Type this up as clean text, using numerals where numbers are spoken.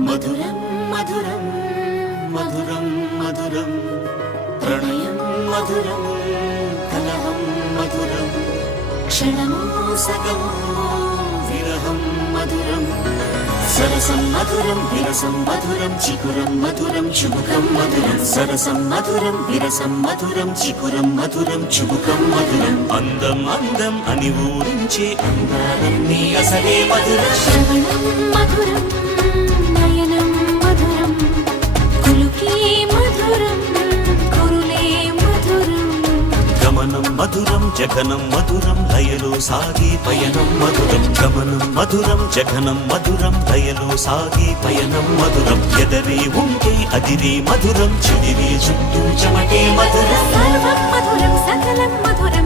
మధురం మధురం మధురం మధురం ప్రణయం మధురం కలహం మధురం క్షణము సగము విరహం మధురం సరసం మధురం విరసం మధురం చికురం మధురం చుబుకం మధురం సరసం మధురం విరసం మధురం చికురం మధురం చుబుకం మధురం అందం అందం అని ఊరించే అందాలన్నీ అసలే మధురం శ్రవణం మధురం నయనం మధురం కులుకే మధురం కురులే మధురం గమనం మధురం జగనం మధురం లయలో సాగి పయనం మధురం గమనం మధురం జగనం మధురం లయలో సాగి పయనం మధురం ఎదరే ఉంటే అదిరే మధురం చెదిరే చుట్టూ చెమటే మధురం సర్వం మధురం సకలం మధురం